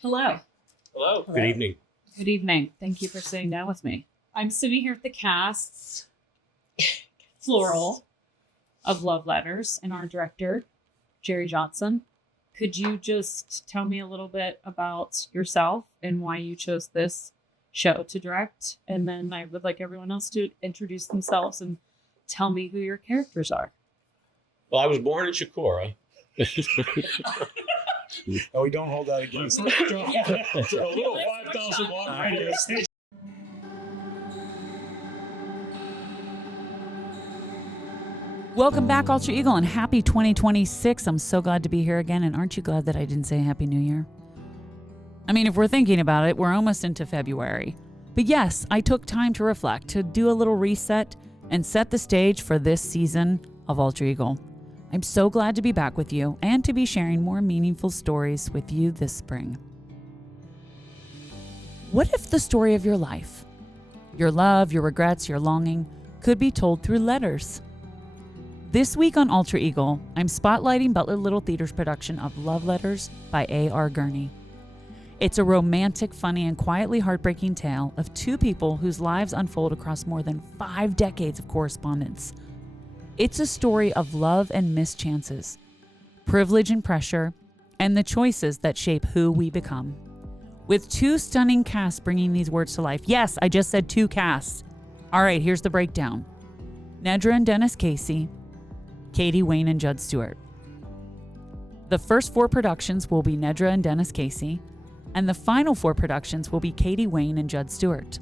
Hello. Hello. Good evening. Good evening. Thank you for sitting down with me. I'm sitting here at the cast's floral of Love Letters and our director, Jerry Johnson. Could you just tell me a little bit about yourself and why you chose this show to direct? And then I would like everyone else to introduce themselves and tell me who your characters are. Well, I was born in Chicora. Oh, we don't hold that against. A little 5,000 watt radio station. Welcome back, Alter Eagle, and happy 2026. I'm so glad to be here again, and aren't you glad that I didn't say Happy New Year? I mean, if we're thinking about it, we're almost into February. But yes, I took time to reflect, to do a little reset, and set the stage for this season of Alter Eagle. I'm so glad to be back with you, and to be sharing more meaningful stories with you this spring. What if the story of your life, your love, your regrets, your longing, could be told through letters? This week on Alter Eagle, I'm spotlighting Butler Little Theater's production of Love Letters by A.R. Gurney. It's a romantic, funny, and quietly heartbreaking tale of two people whose lives unfold across more than 5 decades of correspondence. It's a story of love and mischances, privilege and pressure, and the choices that shape who we become. With 2 stunning casts bringing these words to life. Yes, I just said 2 casts. All right, here's the breakdown. Nedra and Dennis Casey, Katy, Wayne, and Jud Stewart. The first 4 productions will be Nedra and Dennis Casey, and the final 4 productions will be Katy, Wayne, and Jud Stewart.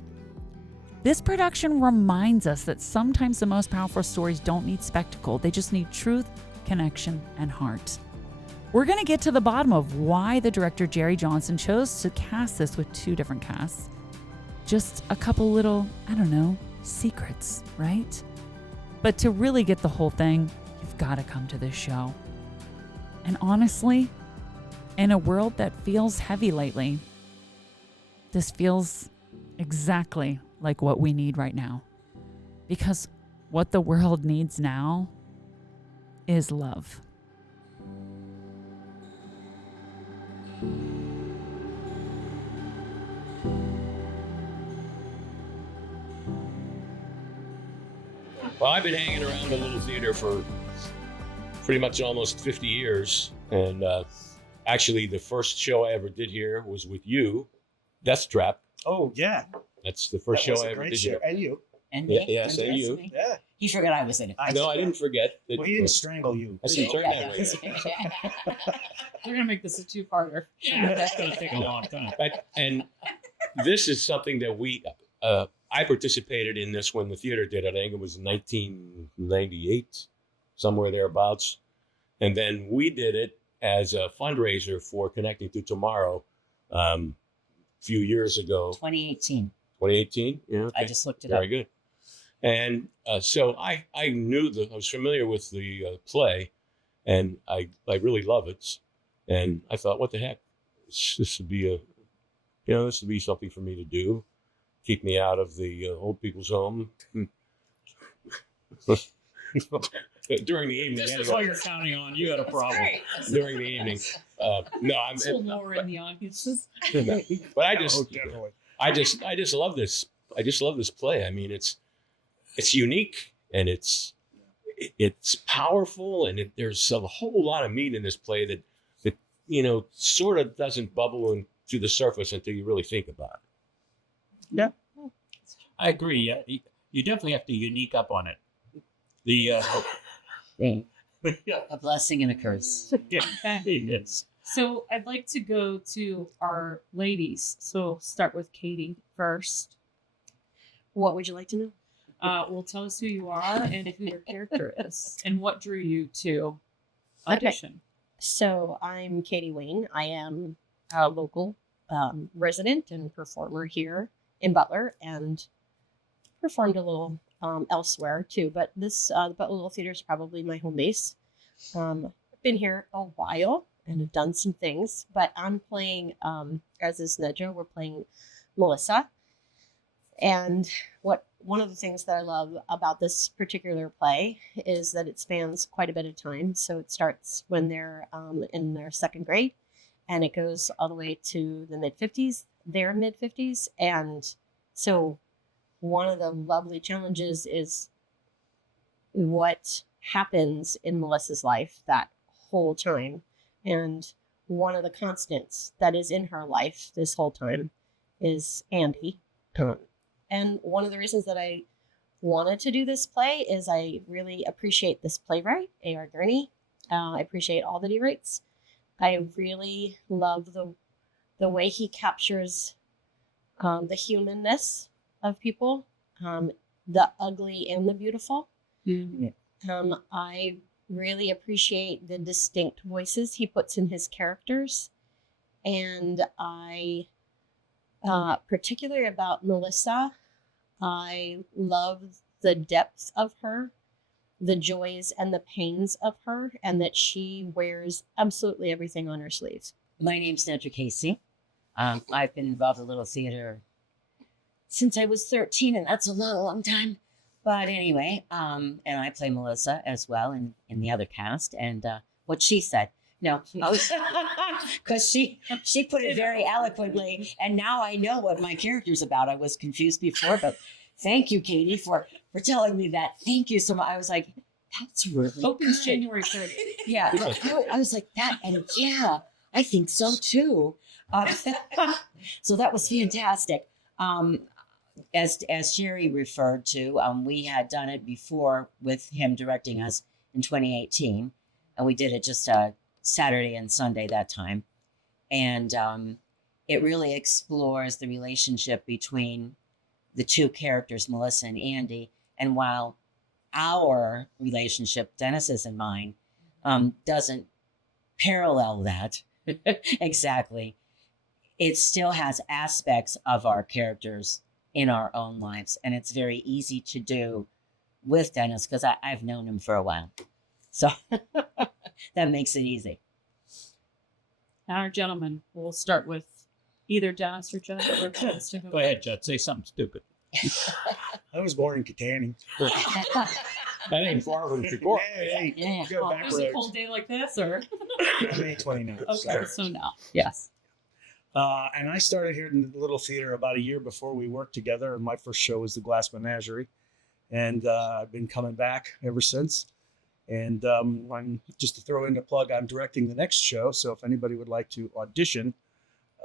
This production reminds us that sometimes the most powerful stories don't need spectacle. They just need truth, connection, and heart. We're going to get to the bottom of why the director Jerry Johnson chose to cast this with 2 different casts. Just a couple little, secrets, right? But to really get the whole thing, you've got to come to this show. And honestly, in a world that feels heavy lately, this feels exactly like what we need right now. Because what the world needs now is love. Well, I've been hanging around the Little Theater for pretty much almost 50 years. And actually, the first show I ever did here was with you, Death Trap. Oh, yeah. That's the first show I ever did here. And you. And Yeah, me? yes, and you. Me? Yeah. He forgot I was in it. No, I didn't forget. Well, he didn't strangle you. I didn't turn that way. We're going to make this a 2-parter. Yeah, that's going to take a long time. And this is something that I participated in this when the theater did it. I think it was 1998, somewhere thereabouts. And then we did it as a fundraiser for Connecting to Tomorrow a few years ago. 2018. 2018? Yeah. Okay. I just looked it up. Very good. And so I knew I was familiar with the play, and I really love it. And I thought, what the heck? This would be this would be something for me to do. Keep me out of the old people's home. During the evening. This is what you're counting on. You had a problem. During the evening. No, I'm. So lower in the audiences. No. But Definitely. I just love this. I just love this play. I mean, it's unique, and it's powerful, and there's a whole lot of meat in this play that sort of doesn't bubble to the surface until you really think about it. Yeah. I agree. Yeah, you definitely have to unique up on it. The A blessing and a curse. yes. So I'd like to go to our ladies. So start with Katy first. What would you like to know? Well, tell us who you are and who your character is, and what drew you to audition. So I'm Katy Wayne. I am a local resident and performer here in Butler, and performed a little elsewhere too. But this the Butler Little Theater is probably my home base. I've been here a while and have done some things, but I'm playing as is Nedra. We're playing Melissa. And one of the things that I love about this particular play is that it spans quite a bit of time. So it starts when they're in their second grade, and it goes all the way to the mid-50s, their mid-50s. And so one of the lovely challenges is what happens in Melissa's life that whole time. And one of the constants that is in her life this whole time is Andy. And one of the reasons that I wanted to do this play is I really appreciate this playwright, A.R. Gurney. I appreciate all that he writes. I really love the way he captures the humanness of people, the ugly and the beautiful. I really appreciate the distinct voices he puts in his characters. And I, particularly about Melissa, I love the depth of her, the joys and the pains of her, and that she wears absolutely everything on her sleeves. My name's Nedra Casey. I've been involved in Little Theater since I was 13, and that's a long time. But anyway, and I play Melissa as well in the other cast. And what she said, no, because she put it very eloquently, and now I know what my character's about. I was confused before, but thank you, Katie, for telling me that. Thank you so much. I was like, that's really Opens good. January 30th. Yeah, I was like that, and yeah, I think so too. So that was fantastic. As Sherry referred to, we had done it before with him directing us in 2018, and we did it just Saturday and Sunday that time, and it really explores the relationship between the two characters, Melissa and Andy. And while our relationship, Dennis's and mine, doesn't parallel that exactly, it still has aspects of our characters in our own lives. And it's very easy to do with Dennis because I've known him for a while. So that makes it easy. Our gentlemen, we'll start with either Dennis or Judd. Go ahead, Judd. Say something stupid. I was born in Katanning. That ain't far from Chicago. Hey, Yeah. go Oh, back there's a roads. cold day like this, or May 29th. okay, so no, yes. And I started here in the Little Theater about a year before we worked together. And my first show was The Glass Menagerie. And I've been coming back ever since. And I'm just to throw in a plug, I'm directing the next show. So if anybody would like to audition,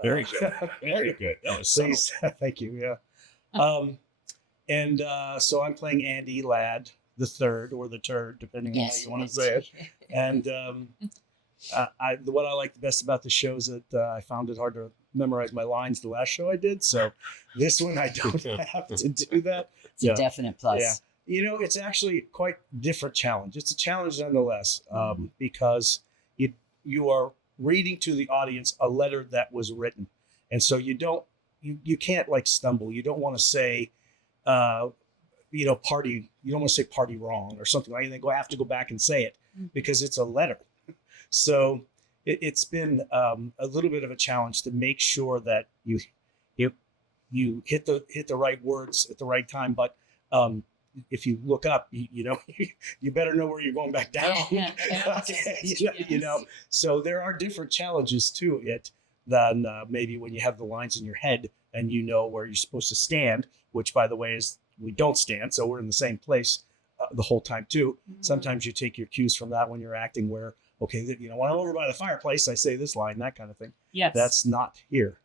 Very good. Very good. That was subtle. please. Thank you. Yeah. So I'm playing Andy Ladd the third or the turd, depending on how you want to say it. And what I like the best about the show is that I found it hard to memorize my lines the last show I did. So this one I don't have to do that. It's a definite plus. Yeah. You know, it's actually quite different challenge. It's a challenge nonetheless, because you are reading to the audience a letter that was written. And so you can't like stumble. You don't want to say, party. You don't want to say party wrong or something like that. You have to go back and say it because it's a letter. So it's been a little bit of a challenge to make sure that you hit the right words at the right time. But if you look up, you better know where you're going back down. Yeah. So there are different challenges to it than maybe when you have the lines in your head and you know where you're supposed to stand, which, by the way, is we don't stand. So we're in the same place the whole time, too. Sometimes you take your cues from that when you're acting where, okay, when I'm over by the fireplace, I say this line, that kind of thing. Yes. That's not here.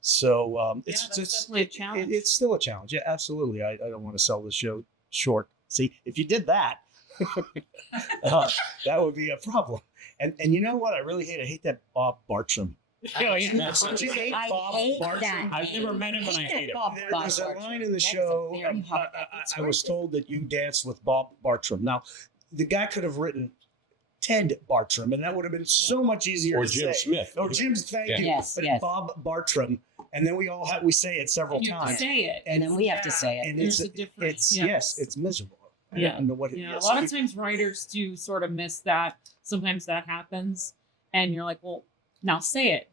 So that's definitely a challenge. It's still a challenge. Yeah, absolutely. I don't want to sell the show short. See, if you did that, that would be a problem. And you know what? I really hate that Bob Bartram. Oh, yeah. That's Don't you hate I Bob hate Bartram? that. I've never met him, and I hate him. There's a line in the That's a show. very hard- I was told that you danced with Bob Bartram. Now, the guy could have written Ted Bartram, and that would have been so much easier Or to Jim say. Smith. Oh, Jim's, thank you. Yes, But yes. Bob Bartram, and then we say it several You times. say it. And then we have to say it. And There's a difference. it's miserable. I Yeah. don't know what it Yeah, is. a lot of times writers do sort of miss that. Sometimes that happens, and you're like, well, now say it.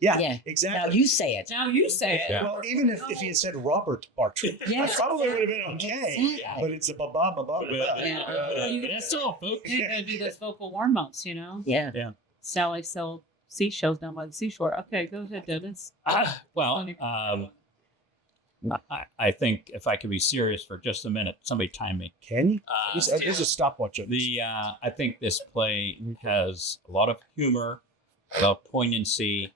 Yeah, Yeah. exactly. Now you say it. Now you say it. Yeah. Well, even if he had said Robert Bartram, Yes. it probably would have been okay. Exactly. But it's a ba-ba-ba-ba. But that's all, folks. You're gonna do those vocal warm ups, Yeah. Sally, so seashells down by the seashore. Okay, go ahead, Dennis. Well, Funny. I think if I could be serious for just a minute, somebody time me. Can you? There's a stopwatch. I think this play has a lot of humor, a lot of poignancy,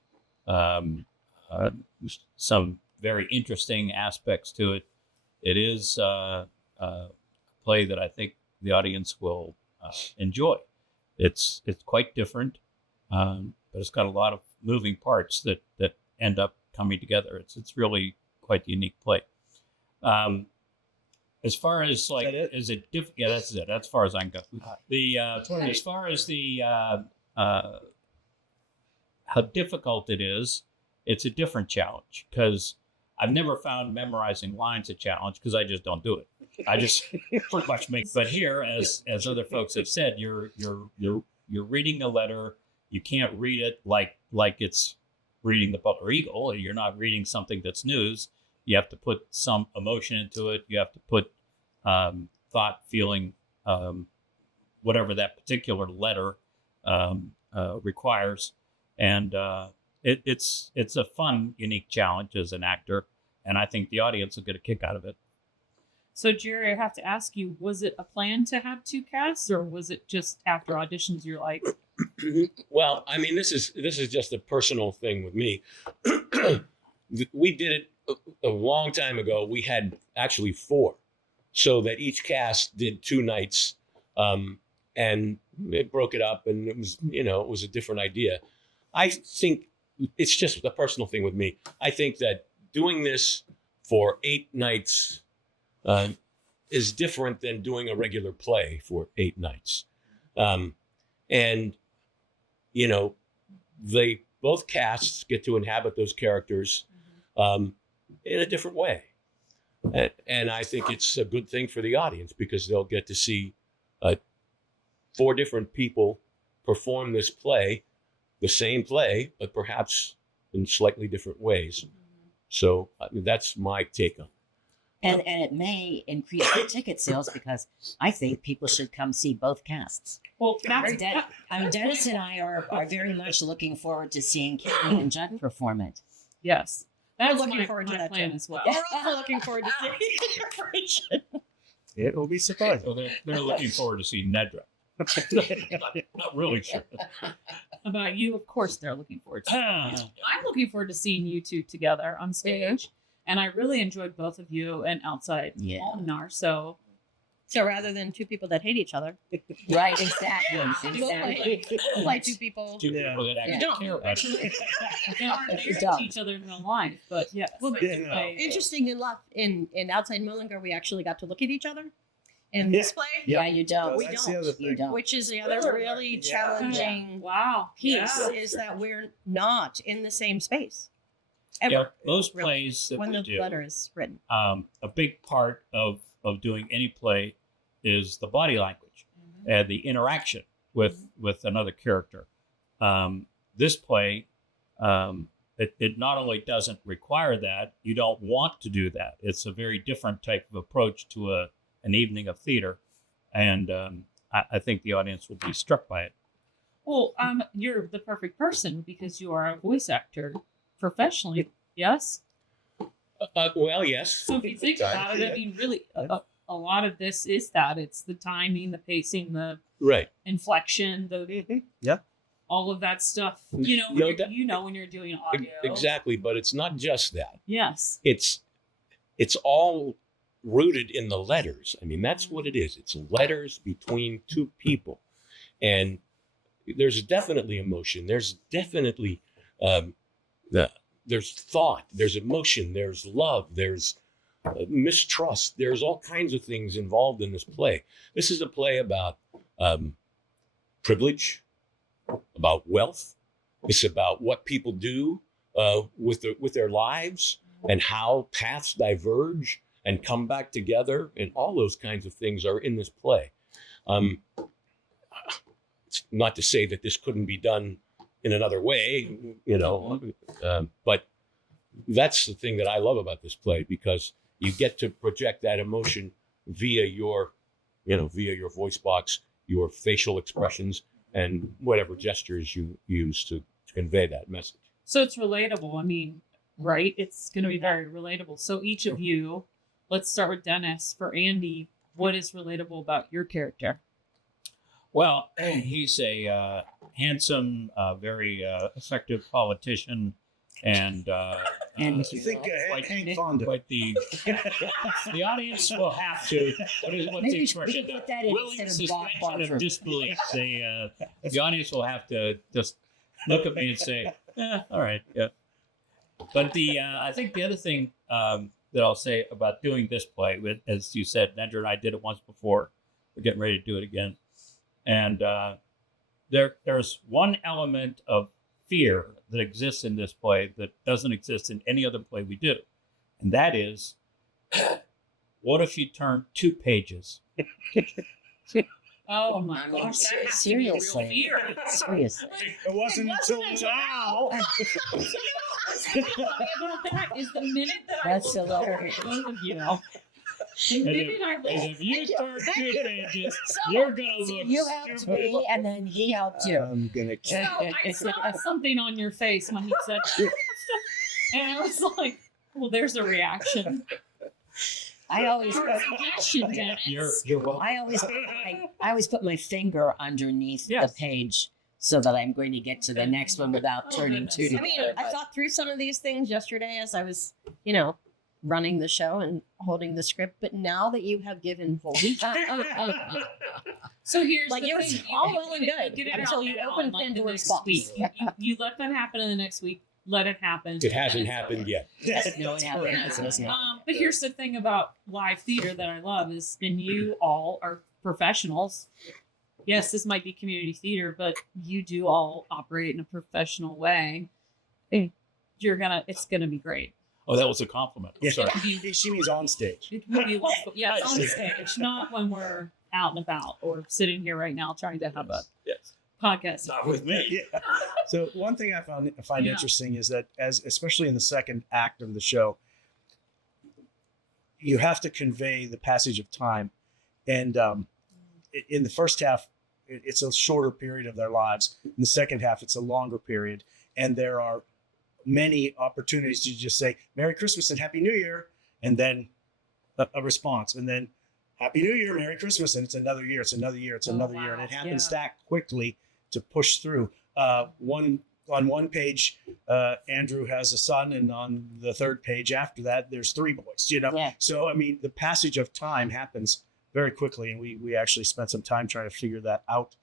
some very interesting aspects to it. It is a play that I think the audience will enjoy. It's quite different, but it's got a lot of moving parts that end up coming together. It's really quite a unique play. As far as like, is it yeah, that's it. That's as far as I can go. As far as the how difficult it is, it's a different challenge because I've never found memorizing lines a challenge because I just don't do it. I just pretty much make. But here, as other folks have said, you're reading the letter. You can't read it like it's reading the Butler Eagle. You're not reading something that's news. You have to put some emotion into it. You have to put thought, feeling, whatever that particular letter requires. And it's a fun, unique challenge as an actor. And I think the audience will get a kick out of it. So, Jerry, I have to ask you, was it a plan to have two casts, or was it just after auditions you're like... Well, I mean, this is just a personal thing with me. We did it a long time ago. We had actually 4, so that each cast did 2 nights, and it broke it up, and it was a different idea. I think it's just a personal thing with me. I think that doing this for 8 nights is different than doing a regular play for 8 nights. And, they both casts get to inhabit those characters in a different way. And I think it's a good thing for the audience because they'll get to see 4 different people perform this play, the same play, but perhaps in slightly different ways. So that's my take on it. And it may increase the ticket sales because I think people should come see both casts. Well, Dennis and I are very much looking forward to seeing Katy and Jud perform it. yes. That's looking forward to that plan too. as well. We're also looking forward to seeing your version. It will be surprising. So they're looking forward to see Nedra. Not really sure. About you, of course, they're looking forward to. Ah. I'm looking forward to seeing you two together on stage, and I really enjoyed both of you and outside Almanar. So rather than 2 people that hate each other, Right, exactly. like 2 people. 2 people that actually don't. care about it. they aren't married to each other in real life, but yes. Well, they- Interesting enough, in outside Mullingar, we actually got to look at each other in this play, Yeah, you don't. We That's don't. the other You thing. don't. which is the other really challenging Wow. piece Yeah. is that we're not in the same space. Yeah, Ever. those Really. plays that When we the do, letter is written. a big part of doing any play is the body language and the interaction with another character. This play, it not only doesn't require that, you don't want to do that. It's a very different type of approach to an evening of theater, and I think the audience will be struck by it. Well, you're the perfect person because you are a voice actor professionally. Yes. Well, yes. So if you think about it, I mean, really, a lot of this is that it's the timing, the pacing, the Right. inflection, the all of that stuff. When you're doing audio. Exactly. But it's not just that. Yes. It's all rooted in the letters. I mean, that's what it is. It's letters between 2 people. And there's definitely emotion. There's definitely there's thought, there's emotion, there's love, there's mistrust. There's all kinds of things involved in this play. This is a play about privilege, about wealth. It's about what people do with their lives and how paths diverge and come back together, and all those kinds of things are in this play. It's not to say that this couldn't be done in another way, but that's the thing that I love about this play, because you get to project that emotion via your voice box, your facial expressions, and whatever gestures you use to to convey that message. So it's relatable. I mean, right? It's going to be very relatable. So each of you, let's start with Dennis. For Andy, what is relatable about your character? Well, he's a handsome, very effective politician, and And You think Quite- Hank Fonda? quite the audience will have to. What's the maybe we expression? should put that in Willing instead of Bob suspension Barker. of disbelief. The audience will have to just look at me and say, "Yeah, all right, yeah." But I think the other thing that I'll say about doing this play, as you said, Nedra and I did it once before. We're getting ready to do it again, and there's one element of fear that exists in this play that doesn't exist in any other play we do, and that is, what if you turn 2 pages? Oh my I mean, gosh, that has to be real seriously. fear. Seriously. It wasn't until now. That is the minute that That's I looked over hilarious. at both of you. The And minute I And looked, if you turn 2 pages, you're gonna look You helped stupid. me, and then he helped you. I'm gonna. so I saw something on your face when he said, and I was like, well, there's a reaction. I always put, Reaction, Dennis. You're welcome. I always put my finger underneath Yes. the page so that I'm going to get to the next one without turning goodness. 2 I mean, together. I thought through some of these things yesterday as I was, running the show and holding the script. But now that you have given voice, So here's like the it was thing. all well and good Get it until out you now, open like the Pandora's next box. week. You let that happen in the next week. Let it happen. It hasn't happened yet. No, it hasn't. But here's the thing about live theater that I love is, and you all are professionals. Yes, this might be community theater, but you do all operate in a professional way. It's gonna be great. Oh, that was a compliment. I'm Yeah. sorry. She means on stage. It will be wonderful. Yes, on stage, not when we're out and about or sitting here right now trying to have a Yes. podcast. Not with me. Yeah. So one thing I find Yeah. interesting is that especially in the second act of the show, you have to convey the passage of time, and in the first half, it's a shorter period of their lives. In the second half, it's a longer period, and there are many opportunities to just say Merry Christmas and Happy New Year, and then a response, and then Happy New Year, Merry Christmas, and it's another year, it's another year, it's Oh, another year, and wow. it happens Yeah. that quickly to push through. On one page, Andrew has a son, and on the third page after that, there's 3 boys. Yeah. So I mean, the passage of time happens very quickly, and we actually spent some time trying to figure that out,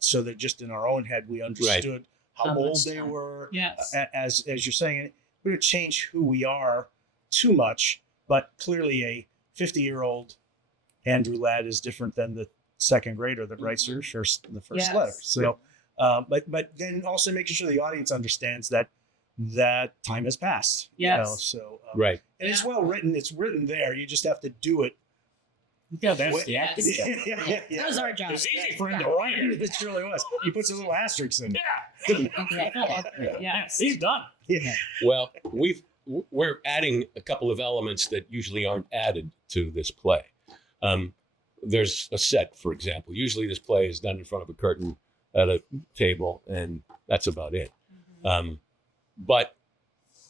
so that just in our own head we understood how How old much they time. were. Yes. As you're saying, we don't change who we are too much, but clearly a 50-year-old Andrew Ladd is different than the second grader that writes the first Yes. letter. So, but then also making sure the audience understands that time has passed. Yes. So Right. and it's well written. It's written there. You just have to do it. Yeah, that's the Yes. acting. Yeah. That was our job. It's easy for him to write it. It really was. He puts a little asterisk in. Yes. He's done. Yeah. Well, we're adding a couple of elements that usually aren't added to this play. There's a set, for example. Usually this play is done in front of a curtain at a table, and that's about it. But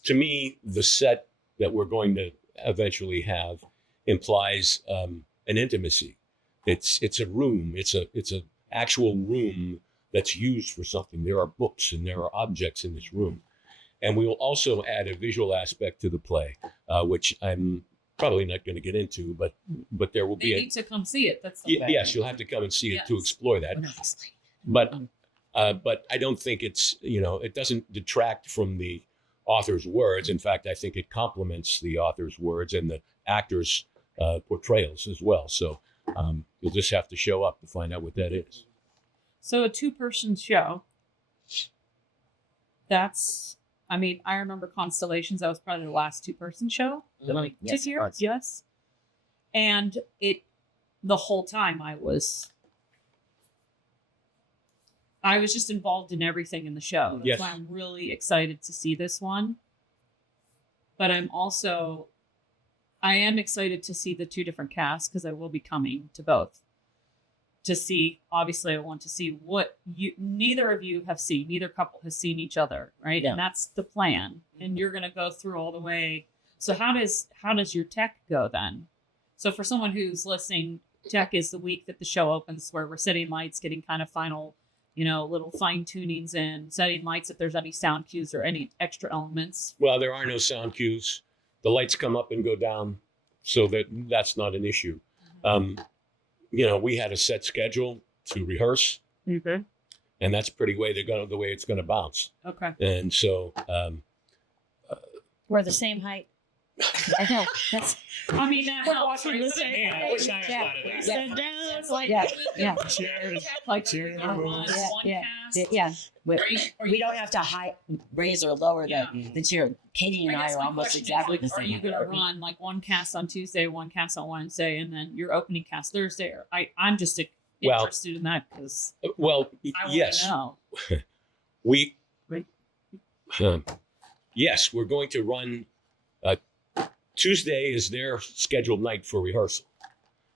to me, the set that we're going to eventually have implies an intimacy. It's a room. It's a actual room that's used for something. There are books and there are objects in this room. And we will also add a visual aspect to the play, which I'm probably not going to get into, but there will They be need to come see it. That's the thing. yes, you'll have to come and see it to Yes. explore that. But I don't think it doesn't detract from the author's words. In fact, I think it complements the author's words and the actor's portrayals as well. So you'll just have to show up to find out what that is. So a 2-person show. I remember Constellations. That was probably the last 2-person show that we Yes, did it here. was. Yes. And the whole time I was just involved in everything in the show. That's Yes. why I'm really excited to see this one. But I am excited to see the 2 different casts because I will be coming to both to see, obviously I want to see what neither of you have seen, neither couple has seen each other, right? Yeah. And that's the plan. And you're going to go through all the way. So how does your tech go then? So for someone who's listening, tech is the week that the show opens, where we're setting lights, getting kind of final, little fine tunings in, setting lights if there's any sound cues or any extra elements. Well, there are no sound cues. The lights come up and go down, so that's not an issue. We had a set schedule to rehearse, Okay. and that's pretty the way it's going to bounce. Okay. And so, We're the same height. I know. That's I mean, that helps. watching right? the same Man, I wish I had thought of that. Sit down. It's like yeah, yeah, Like Cheering one moves. Yeah, cast. yeah. We, Or you- we don't have to raise or lower Yeah. the chair. Katie and I guess are my almost question is, exactly the Are same. you going to run like one cast on Tuesday, one cast on Wednesday, and then your opening cast Thursday? Or I'm just Well- interested in that because well, I yes, want to know. we, Right. yes, we're going to run. Tuesday is their scheduled night for rehearsal,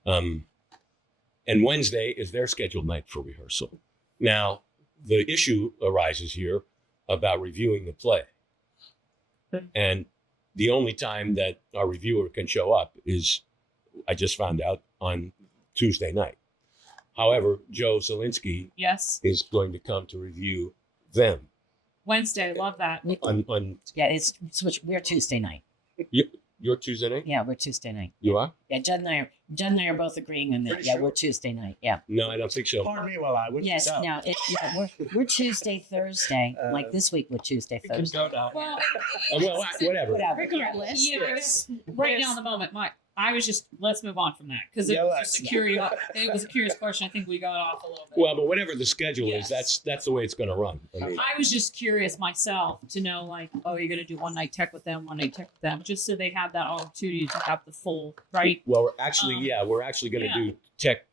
and Wednesday is their scheduled night for rehearsal. Now, the issue arises here about reviewing the play, and the only time that our reviewer can show up is, I just found out, on Tuesday night. However, Joe Zielinski Yes, is going to come to review them Wednesday. Love that. on Yeah, we're Tuesday night. your Tuesday night. Yeah, we're Tuesday night. You are? Yeah, Judd and I are both agreeing on that. Pretty Yeah, sure. we're Tuesday night. Yeah. No, I don't think so. Pardon me while I would. Yes. Now, we're Tuesday, Thursday. Like this week, we're Tuesday, We can Thursday. go down. Well, Well, whatever. Whatever. regardless. yes. Right now, in the moment, I was just let's move on from that because it Yeah, was let's. just a curious. It was a curious question. I think we got off a little bit. Well, but whatever the schedule Yes. is, that's the way it's going to run. I mean, I was just curious myself to know, like, oh, you're going to do one night tech with them, one night tech with them, just so they have that opportunity to have the full, right? well, we're actually going to yeah. do tech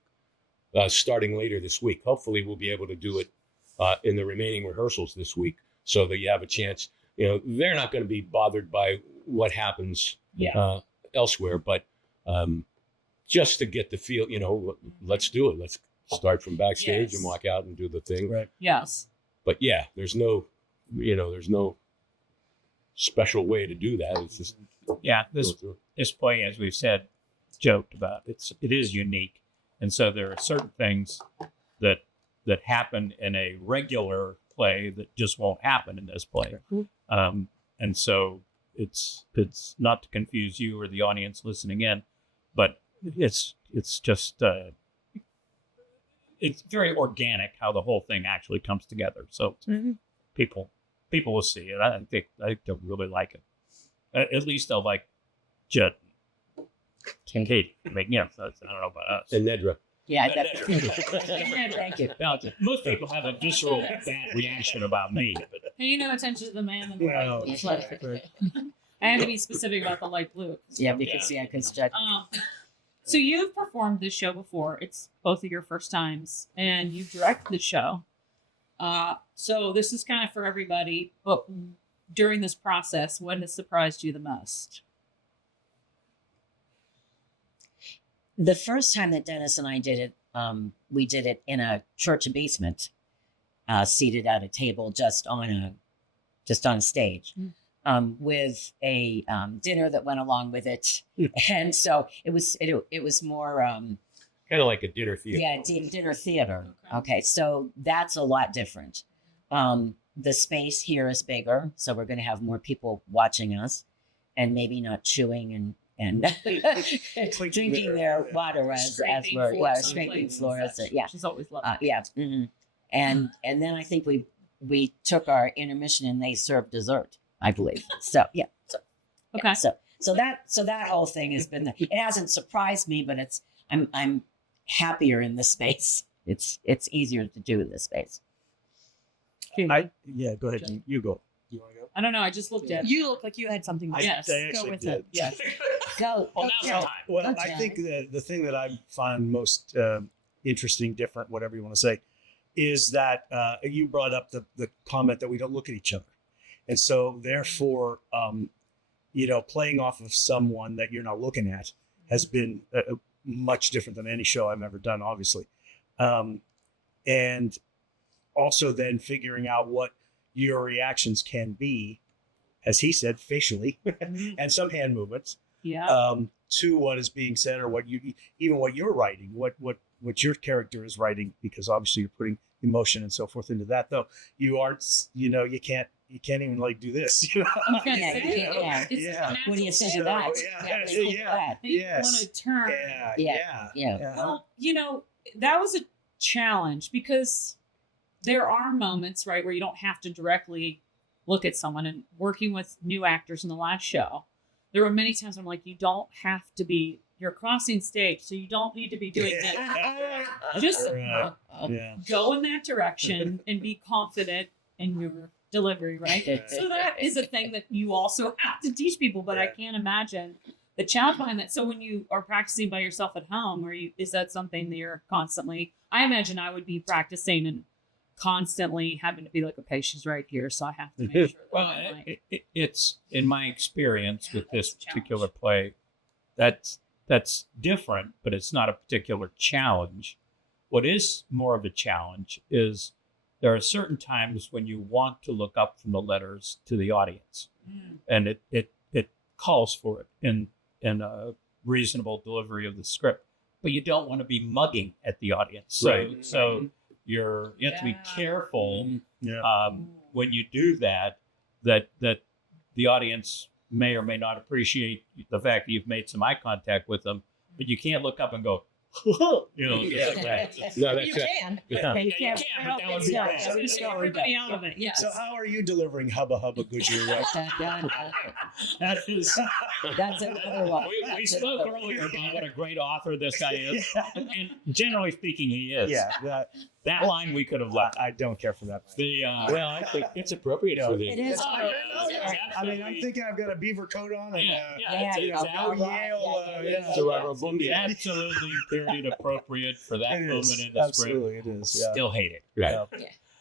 starting later this week. Hopefully, we'll be able to do it in the remaining rehearsals this week, so that you have a chance. They're not going to be bothered by what happens Yeah. elsewhere, but just to get the feel, let's do it. Let's start from backstage Yes. and walk out and do the thing. Right. Yes. But yeah, there's no special way to do that. It's just Yeah, go this through. this play, as we've said, joked about, it is unique, and so there are certain things that happen in a regular play that just won't happen in this play, and so it's not to confuse you or the audience listening in, but it's just it's very organic how the whole thing actually comes together. So people will see it. I think they'll really like it. At least they'll like Jud and Katy. I mean, I don't know about us. And Nedra. Yeah, thank you. Now, most people have a visceral bad reaction about me, but Pay no attention to the man in the Well, white sweater. I had to be specific about the light blue. Yeah, because Judd. So you've performed this show before. It's both of your first times, and you've directed the show. So this is kind of for everybody. But during this process, what has surprised you the most? The first time that Dennis and I did it, we did it in a church basement, seated at a table just on a stage, with a dinner that went along with it, and so it was more Kind of like a dinner theater. dinner theater. Okay. Okay, so that's a lot different. The space here is bigger, so we're going to have more people watching us, and maybe not chewing and drinking their water as Scraping we're floors on scraping plates and floors. such. Yeah, She's always loved it. yeah. And then I think we took our intermission and they served dessert, I believe. So yeah. Okay. So that whole thing has been. It hasn't surprised me, but I'm happier in this space. It's easier to do in this space. Go ahead. You go. You want to go? I don't know. I just looked at it. You look like you had something to say. Yes. I Go actually with did. it. Yes. Go. well, go, now's the Judd. time. Well, I Okay. think the thing that I find most interesting, different, whatever you want to say, is that you brought up the comment that we don't look at each other. And so therefore, playing off of someone that you're not looking at has been much different than any show I've ever done, obviously. And also then figuring out what your reactions can be, as he said, facially, and some hand movements, to what is being said, or what you're writing, what your character is writing, because obviously you're putting emotion and so forth into that. Though you aren't, you can't even like do this. Yeah. What do you say to that? Yes. Want to turn. Yeah. Well, that was a challenge because there are moments, right, where you don't have to directly look at someone. And working with new actors in the last show, there were many times I'm like, you don't have to be, you're crossing stage, so you don't need to be doing that. Just go in that direction and be confident in your delivery, right? So that is a thing that you also have to teach people, but I can't imagine the challenge behind that. So when you are practicing by yourself at home, is that something that you're constantly, I imagine I would be practicing and constantly having to be like, okay, she's right here, so I have to make sure. Well, it's in my experience with this particular play, that's different, but it's not a particular challenge. What is more of a challenge is there are certain times when you want to look up from the letters to the audience, and it calls for it in a reasonable delivery of the script, but you don't want to be mugging at the audience. So you have to be careful when you do that the audience may or may not appreciate the fact that you've made some eye contact with them, but you can't look up and go, No, that's You can. Yeah. You can. But that would be bad. Everybody out of it, yes. So how are you delivering Hubba Hubba Goodyear? That is, That's another one. we spoke earlier about what a great author this guy is, and generally speaking, he is. Yeah, That line we could have left. I don't care for that. well, I think it's appropriate for the. It is. I mean, I'm thinking I've got a beaver coat on. And, It's absolutely period appropriate for that moment in the absolutely, script. it is. Yeah. Still hate it. Right.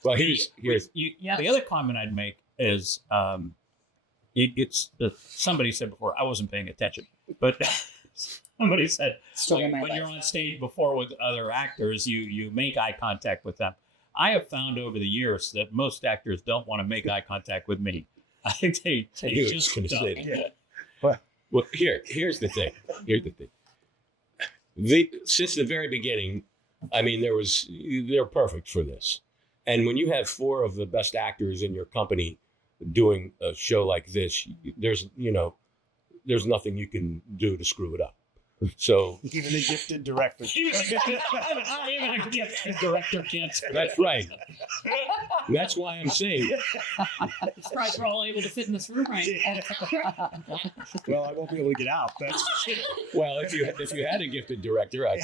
Well, here's The other comment I'd make is somebody said before, I wasn't paying attention, but somebody said when you're on stage before with other actors, you make eye contact with them. I have found over the years that most actors don't want to make eye contact with me. I think they just gonna don't. say that. Well, here's the thing. Since the very beginning, I mean, they're perfect for this. And when you have 4 of the best actors in your company doing a show like this, there's nothing you can do to screw it up. So Even a gifted director. Even a gifted director can't. that's right. That's why I'm saying. That's probably we're all able to fit in this room right Well, I won't be able to get out. That's Well, if you had a gifted director, I'd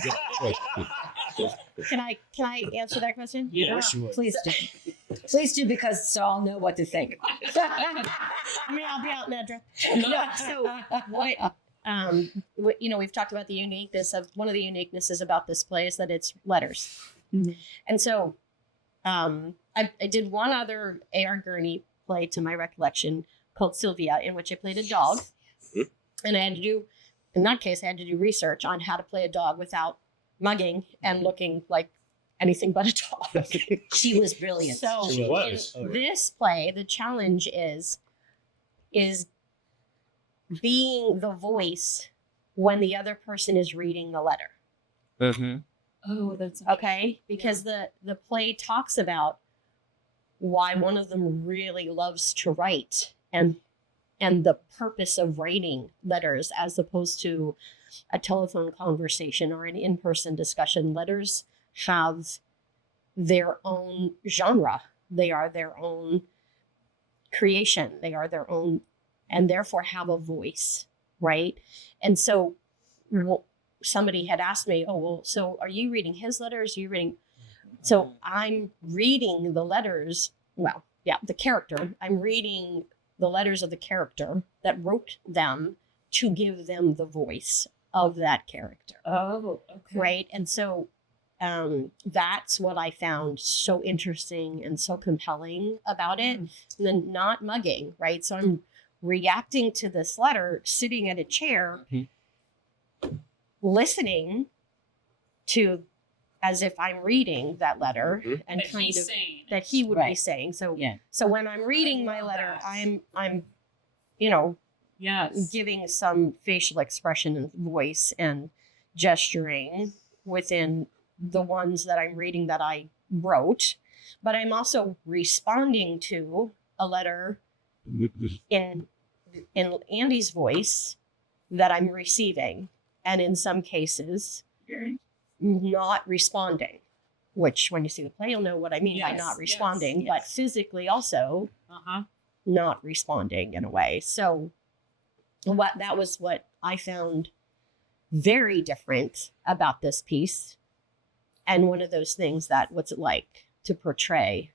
Can I answer that question? Yeah. Please do. Please do, because so I'll know what to think. I mean, I'll be out, Nedra. No, so we've talked about the uniqueness of one of the uniquenesses about this play is that it's letters. Mm-hmm. And so I did one other A.R. Gurney play to my recollection called Sylvia, in which I played a dog. And I had to do, in that case, I had to do research on how to play a dog without mugging and looking like anything but a dog. She was brilliant. So She was. in this play, the challenge is being the voice when the other person is reading the letter. Oh, that's Okay? Because the play talks about why one of them really loves to write and the purpose of writing letters as opposed to a telephone conversation or an in-person discussion. Letters have their own genre. They are their own creation. They are their own, and therefore have a voice, right? And so somebody had asked me, oh, well, so are you reading his letters? Are you reading? So I'm reading the letters. Well, yeah, the character. I'm reading the letters of the character that wrote them to give them the voice of that character. Oh, okay. Right. And so that's what I found so interesting and so compelling about it. And then not mugging, right? So I'm reacting to this letter, sitting at a chair, listening to as if I'm reading that letter Mhm. and That kind he's of saying. that he would be Right. saying. So Yeah. so when I'm reading my love letter, that. I'm you know, Yes. giving some facial expression and voice and gesturing within the ones that I'm reading that I wrote, but I'm also responding to a letter in Andy's voice that I'm receiving, and in some cases not responding, which when you see the play you'll know what I mean by Yes, not yes, responding, but yes. physically also Uh-huh. not responding in a way. So that was what I found very different about this piece. And one of those things that what's it like to portray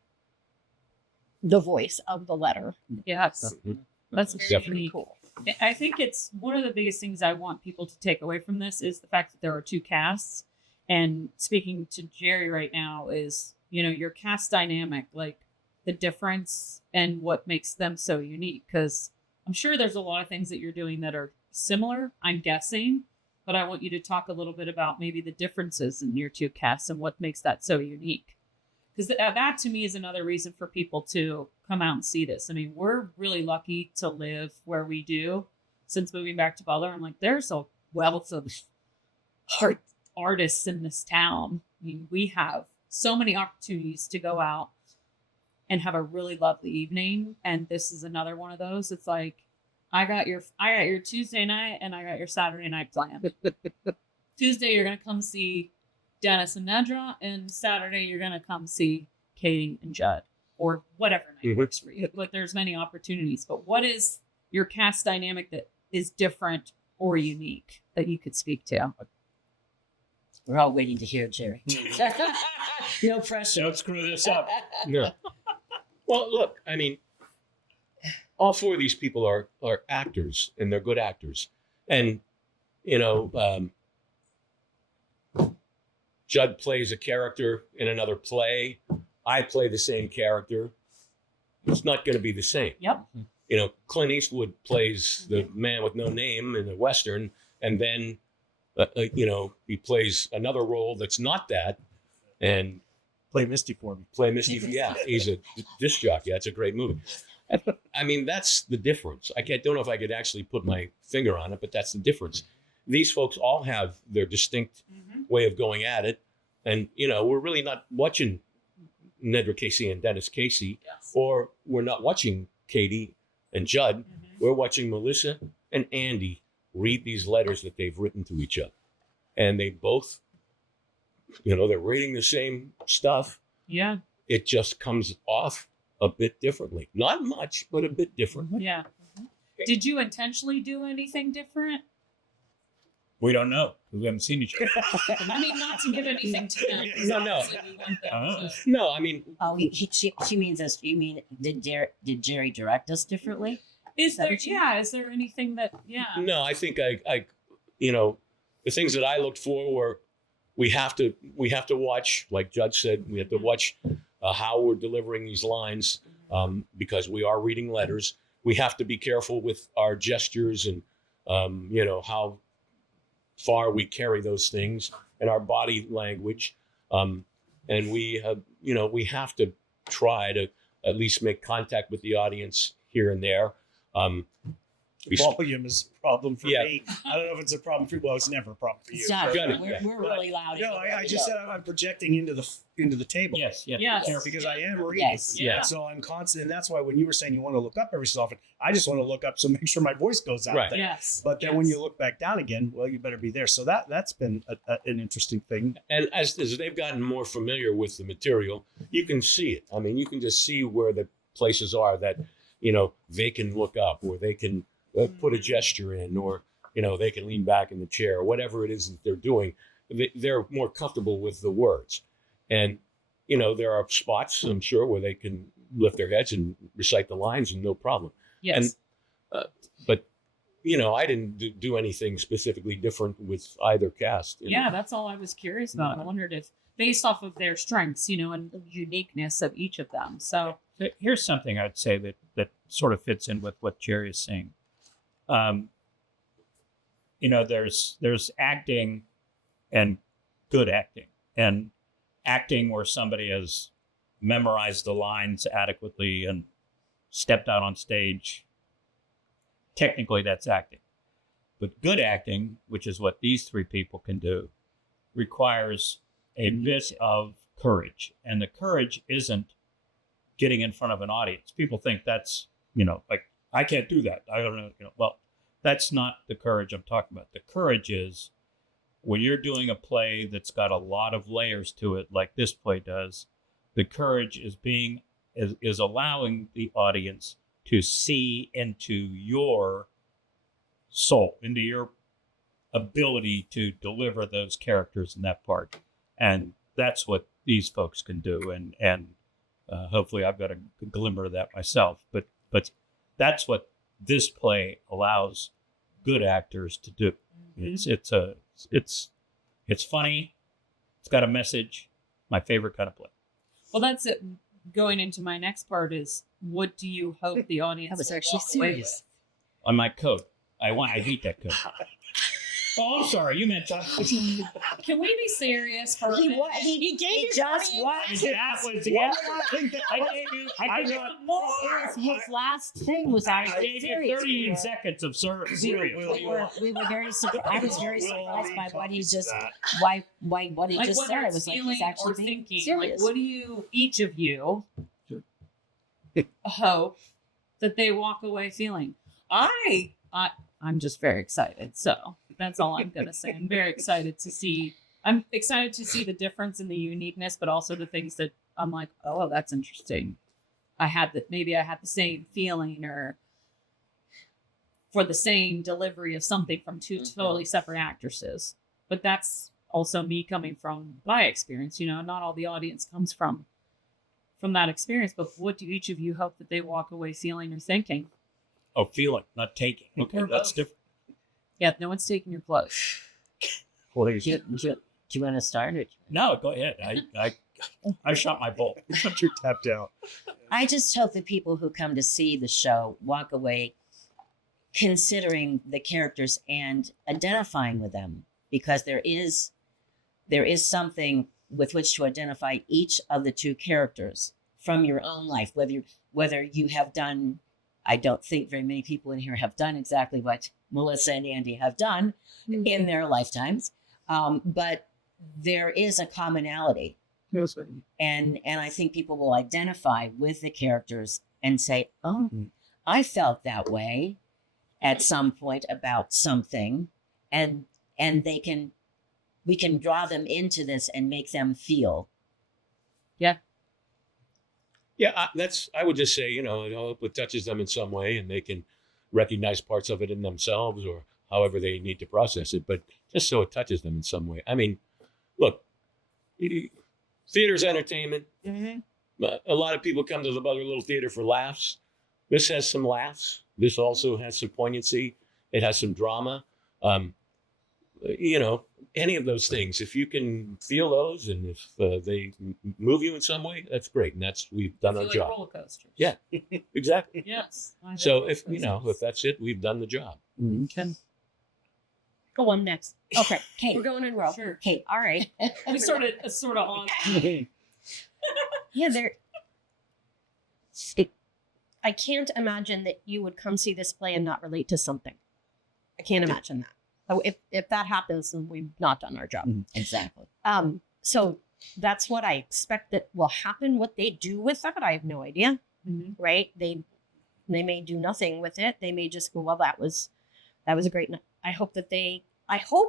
the voice of the letter. Yes. Mhm. That's very Definitely. unique. Cool. I think it's one of the biggest things I want people to take away from this is the fact that there are two casts. And speaking to Jerry right now is, your cast dynamic, like the difference and what makes them so unique. Because I'm sure there's a lot of things that you're doing that are similar, I'm guessing. But I want you to talk a little bit about maybe the differences in your two casts and what makes that so unique. Because that to me is another reason for people to come out and see this. I mean, we're really lucky to live where we do since moving back to Butler. I'm like, there's a wealth of artists in this town. I mean, we have so many opportunities to go out and have a really lovely evening. And this is another one of those. It's like, I got your Tuesday night and I got your Saturday night planned. Tuesday, you're going to come see Dennis and Nedra, and Saturday you're gonna come see Katy and Jud, or whatever night Mhm. works for you. Like there's many opportunities, but what is your cast dynamic that is different or unique that you could speak to? We're all waiting to hear Jerry. No pressure. Don't screw this up. No. Well, look, I mean, all four of these people are actors, and they're good actors. And, Judd plays a character in another play. I play the same character. It's not going to be the same. Yep. Clint Eastwood plays the man with no name in a Western, and then, he plays another role that's not that, and Play Misty for me. play Misty. Yeah, he's a disc jockey. That's a great movie. I mean, that's the difference. Don't know if I could actually put my finger on it, but that's the difference. These folks all have their distinct way of going at it. And, we're really not watching Nedra Casey and Dennis Casey, Yes. or we're not watching Katy and Jud. We're watching Melissa and Andy read these letters that they've written to each other. And they both, they're reading the same stuff. Yeah. It just comes off a bit differently. Not much, but a bit different. Yeah. Did you intentionally do anything different? We don't know. We haven't seen each other. I mean, not to give anything to them. No. Obviously we want them to- No, I mean, Oh, she means us. You mean did Jerry direct us differently? Is there, what you- is there anything that, no, I think I the things that I looked for were we have to watch, like Judge said, we have to watch how we're delivering these lines because we are reading letters. We have to be careful with our gestures and how far we carry those things and our body language. And we have to try to at least make contact with the audience here and there. Volume is a problem for Yeah. me. I don't know if it's a problem for you. Well, it's never a problem for you. It's not. Got it. We're really loud. No, I just said I'm projecting into the table. Yes. Yes. Because I am reading. Yes. Yeah. So I'm constant, and that's why when you were saying you want to look up every so often, I just want to look up so make sure my voice goes out Right. there. Yes. But then when you look back down again, well, you better be there. So that's been an interesting thing. And as they've gotten more familiar with the material, you can see it. I mean, you can just see where the places are that, they can look up, or they can put a gesture in, or, they can lean back in the chair, or whatever it is that they're doing. They're more comfortable with the words. And, there are spots, I'm sure, where they can lift their heads and recite the lines and no problem. Yes. But, I didn't do anything specifically different with either cast. Yeah, that's all I was curious about. I wondered if, based off of their strengths, and the uniqueness of each of them. So, Here's something I'd say that sort of fits in with what Jerry is saying. There's acting and good acting, and acting where somebody has memorized the lines adequately and stepped out on stage, technically that's acting. But good acting, which is what these three people can do, requires a bit of courage. And the courage isn't getting in front of an audience. People think that's, like, I can't do that. I don't know, well, that's not the courage I'm talking about. The courage is when you're doing a play that's got a lot of layers to it, like this play does, the courage is allowing the audience to see into your soul, into your ability to deliver those characters in that part. And that's what these folks can do. And hopefully I've got a glimmer of that myself. But that's what this play allows good actors to do. Mm-hmm. It's funny. It's got a message. My favorite kind of play. Well, that's it. Going into my next part is, what do you hope the audience That was will actually walk away serious. On my coat. I hate that coat. Oh, I'm sorry. You meant with? Can we be serious for a He minute? wa- he just watched it. that was Yeah. I gave you. I got. His last thing was I actually gave you serious. 13 seconds of serious. We were very surprised. I was very surprised by what he just what he Like, just whether said. I it's was like, feeling he's actually or being thinking. serious. Like, what do you, each of you, hope that they walk away feeling? I'm just very excited. So that's all I'm gonna say. I'm very excited to see. I'm excited to see the difference in the uniqueness, but also the things that I'm like, oh, that's interesting. Maybe I had the same feeling or for the same delivery of something from two totally separate actresses. But that's also me coming from my experience. Not all the audience comes from that experience. But what do each of you hope that they walk away feeling or thinking? Oh, feeling, not taking. Okay, that's different. Yeah, no one's taking your clothes. Please. Do you want to start it? No, go ahead. I shot my bolt. You're tapped out. I just hope that people who come to see the show walk away considering the characters and identifying with them, because there is something with which to identify each of the two characters from your own life, whether you have done. I don't think very many people in here have done exactly what Melissa and Andy have done in their lifetimes, but there is a commonality. And I think people will identify with the characters and say, oh, I felt that way at some point about something. And we can draw them into this and make them feel. Yeah. Yeah, I would just say, I hope it touches them in some way and they can recognize parts of it in themselves or however they need to process it, but just so it touches them in some way. I mean, look, theater's entertainment. Mm-hmm. A lot of people come to the Butler Little Theater for laughs. This has some laughs. This also has some poignancy. It has some drama. Any of those things, if you can feel those and if they move you in some way, that's great. And we've done our job. Roller coasters. Yeah, exactly. Yes. So if that's it, we've done the job. Okay. Go on next. Okay, Kate. We're going in row. Sure. Kate. All right. We sort of on. Yeah, I can't imagine that you would come see this play and not relate to something. I can't imagine that. So if that happens, then we've not done our job. Exactly. So that's what I expect that will happen. What they do with that, I have no idea. Mm-hmm. Right? They may do nothing with it. They may just go, well, that was a great night. I hope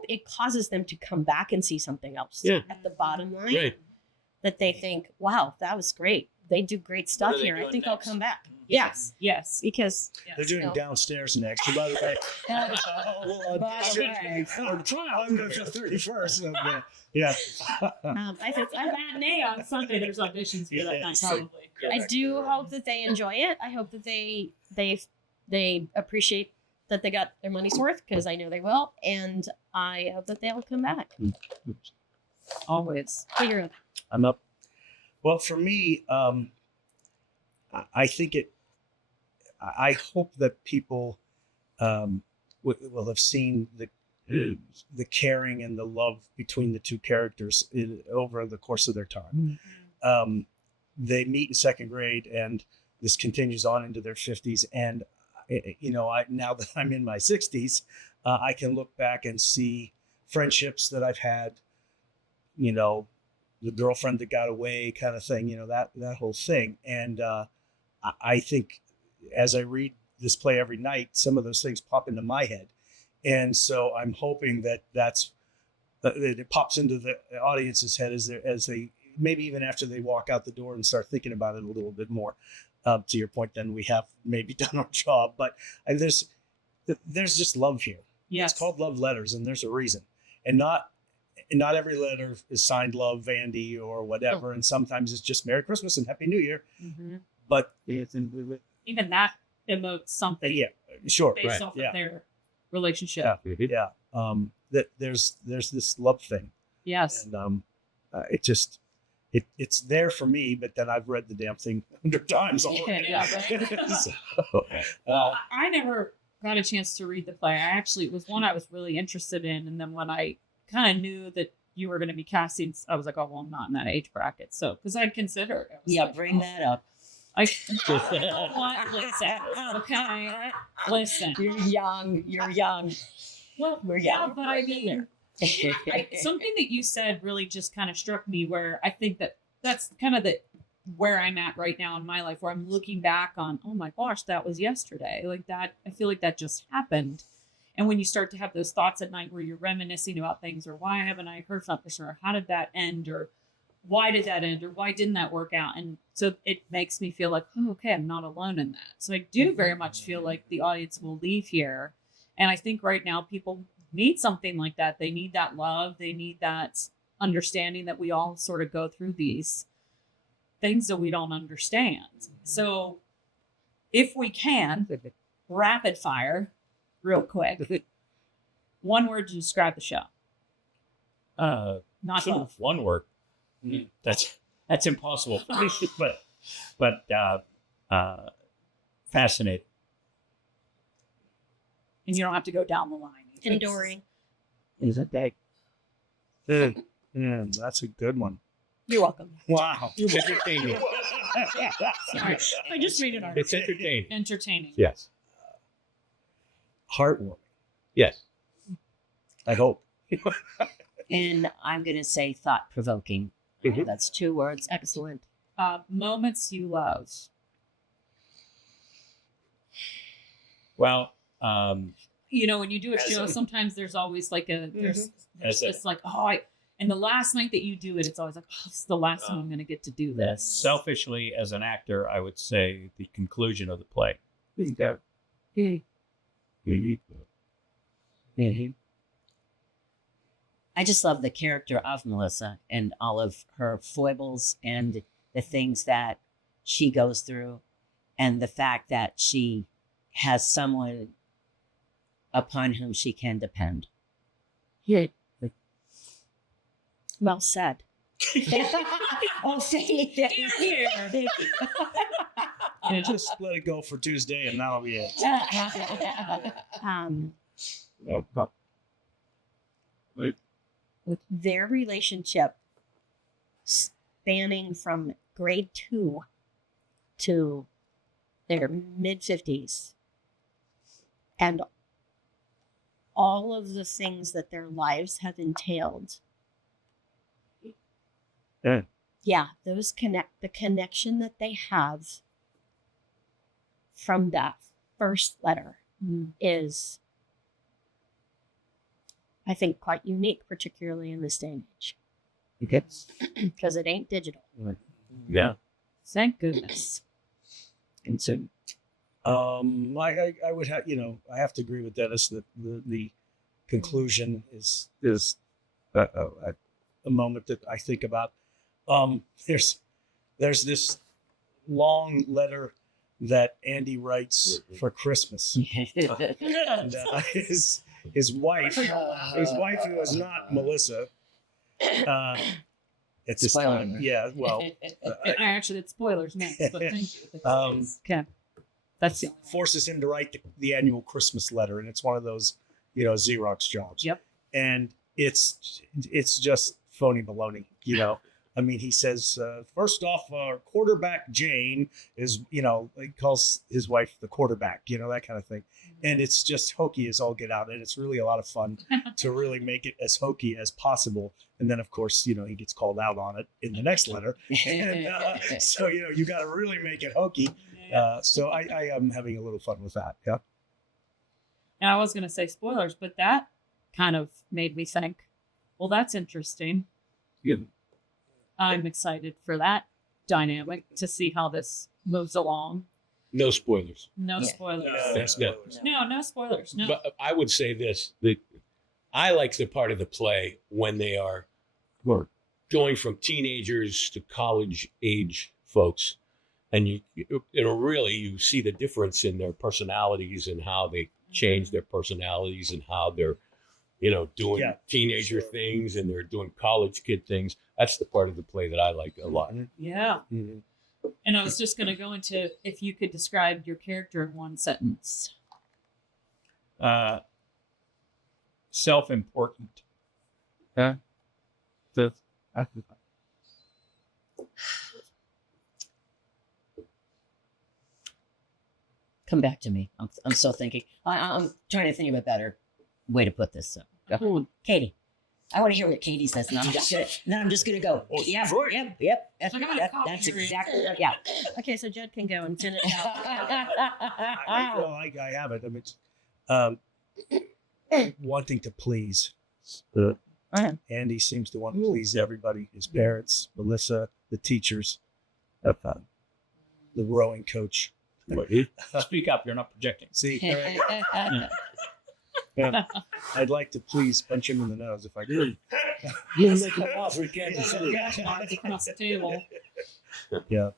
it causes them to come back and see something else. Yeah. At the bottom line, Right. that they think, wow, that was great. They do great stuff here. I think I'll come back. Yes. Yes. Because They're doing No. downstairs next. So by the way, we'll audition on the 31st. Yeah. I think Matinee on Sunday. There's auditions for that night, probably. I do hope that they enjoy it. I hope that they appreciate that they got their money's worth, because I know they will, and I hope that they'll come back. Always. Figure it. I'm up. Well, for me, I think I hope that people will have seen the caring and the love between the two characters over the course of their time. They meet in second grade, and this continues on into their 50s. And now that I'm in my 60s, I can look back and see friendships that I've had. The girlfriend that got away, kind of thing. That whole thing. And I think as I read this play every night, some of those things pop into my head. And so I'm hoping that it pops into the audience's head as they maybe even after they walk out the door and start thinking about it a little bit more. To your point, then we have maybe done our job. But there's just love here. Yes. It's called Love Letters, and there's a reason. And not every letter is signed Love, Vandy, or whatever. And sometimes it's just Merry Christmas and Happy New Year. Mm-hmm. But even that emotes something. Yeah, sure. Based off of their relationship. Yeah. That there's this love thing. Yes. And it's there for me, but then I've read the damn thing 100 times already. Yeah, right. I never got a chance to read the play. It was one I was really interested in, and then when I kind of knew that you were going to be casting, I was like, oh, well, I'm not in that age bracket. So, because I'd consider it. Yeah, bring that up. Listen, okay? Listen. You're young. Well, we're young. But I mean, something that you said really just kind of struck me, where I think that's kind of where I'm at right now in my life, where I'm looking back on, oh my gosh, that was yesterday. Like that, I feel like that just happened. And when you start to have those thoughts at night where you're reminiscing about things, or why haven't I heard from this, or how did that end, or why did that end, or why didn't that work out? And so it makes me feel like, oh, okay, I'm not alone in that. So I do very much feel like the audience will leave here. And I think right now people need something like that. They need that love. They need that understanding that we all sort of go through these things that we don't understand. So if we can, rapid fire, real quick, one word to describe the show. Not love. One word. That's impossible. but fascinating. And you don't have to go down the line. Enduring. Is it big? Yeah, that's a good one. You're welcome. Wow. It's entertaining. Sorry. I just made it art. It's entertaining. Entertaining. Yes. Heartwarming. Yes. I hope. And I'm going to say thought-provoking. Mhm. That's 2 words. Excellent. Moments you love. Well, When you do a show, sometimes there's always like there's this like, and the last night that you do it, it's always like, oh, this is the last time I'm going to get to do this. selfishly, as an actor, I would say the conclusion of the play. I just love the character of Melissa and all of her foibles and the things that she goes through, and the fact that she has someone upon whom she can depend. Yeah. Well said. Oh, thank you. And just let it go for Tuesday, and that'll be it. With their relationship spanning from grade 2 to their mid-50s, and all of the things that their lives have entailed. Yeah, the connection that they have from that first letter is, I think, quite unique, particularly in this day and age. Okay. Because it ain't digital. Yeah. Thank goodness. And so, I would have, I have to agree with Dennis that the conclusion is a moment that I think about. There's this long letter that Andy writes for Christmas. And, his wife, who is not Melissa, at this time. Yeah, well, Actually, it's spoilers next, but thank you. Okay. That's forces him to write the annual Christmas letter, and it's one of those Xerox jobs. Yep. And it's just phony baloney, I mean, he says, first off, quarterback Jane is, he calls his wife the quarterback, that kind of thing. And it's just hokey as all get out. And it's really a lot of fun to really make it as hokey as possible. And then, of course, he gets called out on it in the next letter. And, so, you got to really make it hokey. So I am having a little fun with that. Yeah. And I was going to say spoilers, but that kind of made me think, well, that's interesting. Yeah. I'm excited for that dynamic to see how this moves along. No spoilers. No spoilers. No spoilers. No. But I would say this: I like the part of the play when they are going from teenagers to college age folks, and you see the difference in their personalities and how they change their personalities and how they're doing teenager things and they're doing college kid things. That's the part of the play that I like a lot. Yeah. Mm-hmm. And I was just going to go into if you could describe your character in one sentence. Self-important. Come back to me. I'm still thinking. I'm trying to think of a better way to put this. So, Katie, I want to hear what Katie says, and I'm just gonna go. Yep. That's exactly. Yeah. Okay, so Jud can go and finish out. I have it. I mean, wanting to please. Andy seems to want to please everybody. His parents, Melissa, the teachers, the rowing coach. Speak up. You're not projecting. See, I'd like to please punch him in the nose if I could. You make an offer again. Across the table. Yeah.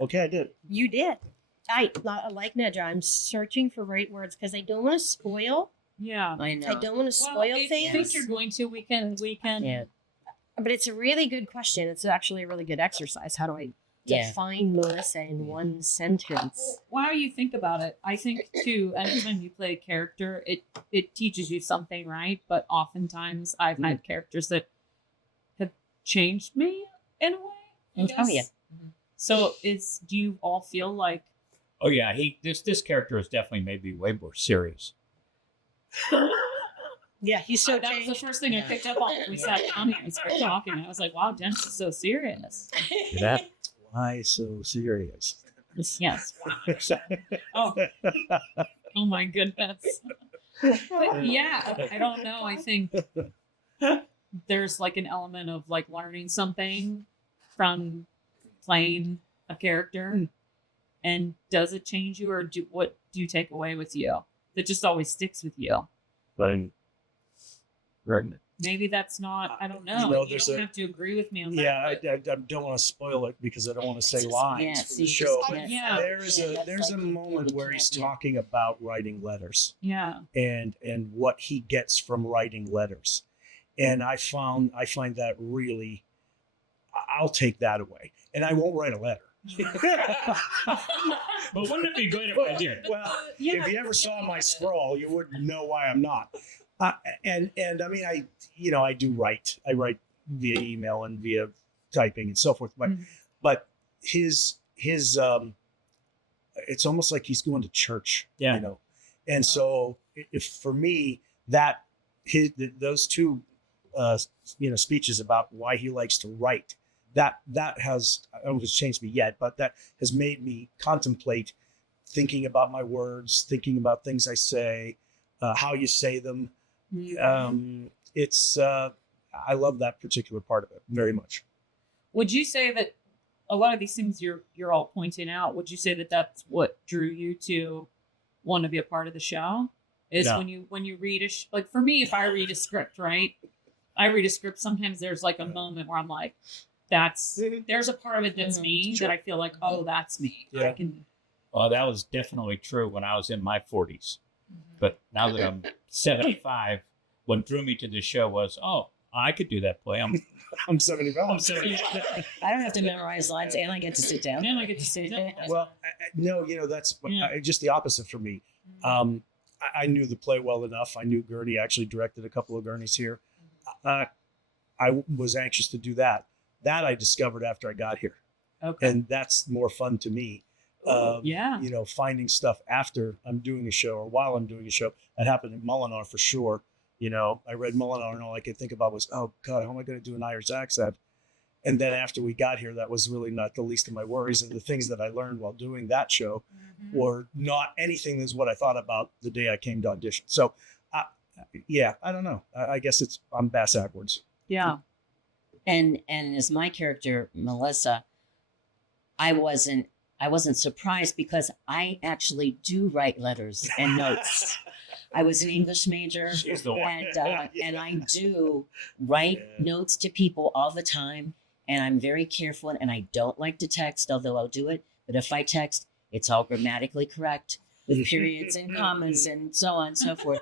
Okay, I did. You did. I like Nedra. I'm searching for right words because I don't want to spoil. Yeah. I know. I don't want to spoil if things. you think you're going to, we can. Yeah. But it's a really good question. It's actually a really good exercise. How do I define Melissa in one sentence? While you think about it, I think too, anytime you play a character, it teaches you something, right? But oftentimes I've had characters that have changed me in a way. I guess. Oh yeah. So do you all feel like? Oh yeah, this character has definitely made me way more serious. Yeah, he's so that was the first thing I picked up on when we sat down here and started talking. I was like, wow, Dennis is so serious. Why so serious? Yes. Oh my goodness. But yeah, I don't know. I think there's like an element of like learning something from playing a character. And does it change you, or what do you take away with you that just always sticks with you? Maybe that's not. I don't know. You don't have to agree with me on that. Yeah, I don't want to spoil it because I don't want to say lines from the show. Yeah. There's a moment where he's talking about writing letters. Yeah. And what he gets from writing letters, and I find that really, I'll take that away, and I won't write a letter. But wouldn't it be good if I did? Well, if you ever saw my scroll, you wouldn't know why I'm not. And I mean, I do write. I write via email and via typing and so forth. But his it's almost like he's going to church. Yeah. And so if for me those two speeches about why he likes to write, that has, I don't know if it's changed me yet, but that has made me contemplate thinking about my words, thinking about things I say, how you say them. I love that particular part of it very much. Would you say that a lot of these things you're all pointing out, would you say that that's what drew you to want to be a part of the show? Is when you read like for me, if I read a script, right? I read a script, sometimes there's like a moment where I'm like, there's a part of it that's me that I feel like, oh, that's me. Yeah. Well, that was definitely true when I was in my 40s. But now that I'm 75, what drew me to the show was, I could do that play. I'm 75. I don't have to memorize lines, and I get to sit down. And I get to sit down. Well, no, that's just the opposite for me. I knew the play well enough. I knew Gurney, actually directed a couple of Gurneys here. I was anxious to do that. That I discovered after I got here. Okay. And that's more fun to me. Yeah. You know, finding stuff after I'm doing a show or while I'm doing a show. That happened in Mullinar for sure. You know, I read Mullinar and all I could think about was, oh God, how am I going to do an Irish accent? And then after we got here, that was really not the least of my worries. And the things that I learned while doing that show were not anything as what I thought about the day I came to audition. So, yeah, I don't know. I guess I'm bass backwards. Yeah. And as my character, Melissa, I wasn't surprised because I actually do write letters and notes. I was an English major, She's the one. and I do write notes to people all the time, and I'm very careful, and I don't like to text, although I'll do it. But if I text, it's all grammatically correct with periods and commas and so on and so forth.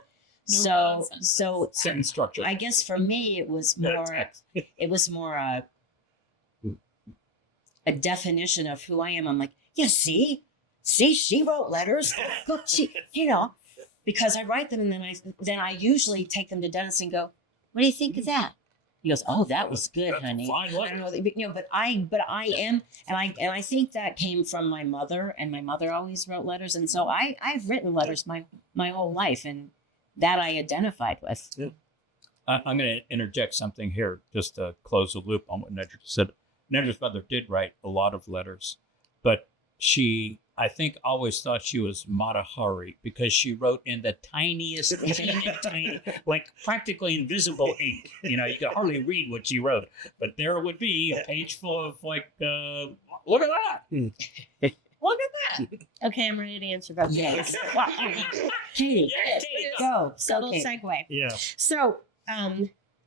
No so nonsense. so Sentence structure. I guess for me it was more a definition of who I am. I'm like, yeah, see, she wrote letters. Look, because I write them and then I usually take them to Dennis and go, what do you think of that? He goes, oh, that was good, honey. Fine I don't know, but I am, and I think that came from my mother, and my mother always wrote letters, and so I've written letters my whole life, and that I identified with. Yeah. I'm going to interject something here just to close the loop on what Nedra said. Nedra's mother did write a lot of letters, but she, I think, always thought she was Mata Hari because she wrote in the tiniest, tiny, like practically invisible ink. You know, you could hardly read what she wrote, but there would be a page full of like, look at that. Look at that. Okay, I'm ready to answer that. Yes. Katie, go. Subtle Okay. segue. Yeah. So,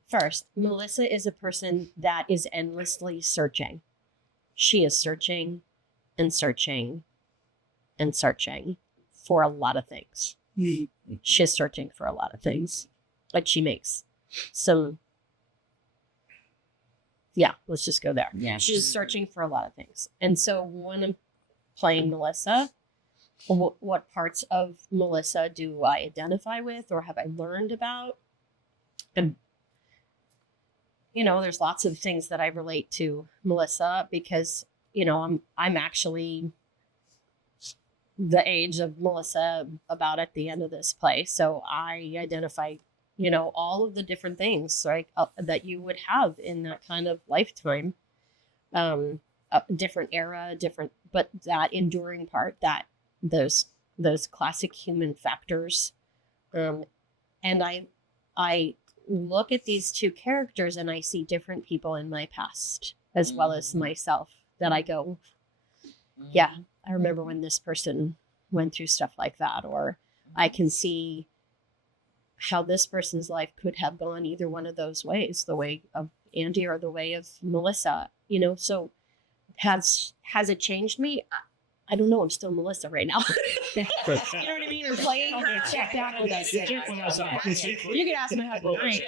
first, Melissa is a person that is endlessly searching. She is searching and searching and searching for a lot of things. She's searching for a lot of things. Like she makes some. Yeah, let's just go there. Yeah. She's searching for a lot of things. And so when I'm playing Melissa, what parts of Melissa do I identify with or have I learned about? And there's lots of things that I relate to Melissa because I'm actually the age of Melissa about at the end of this play, so I identify all of the different things that you would have in that kind of lifetime, a different era, but that enduring part, that those classic human factors, and I look at these two characters and I see different people in my past as well as myself that I go, yeah, I remember when this person went through stuff like that, or I can see how this person's life could have gone either one of those ways, the way of Andy or the way of Melissa, so has it changed me? I don't know. I'm still Melissa right now. You know what I mean? Or playing her checked out with us. You can ask my husband. Right?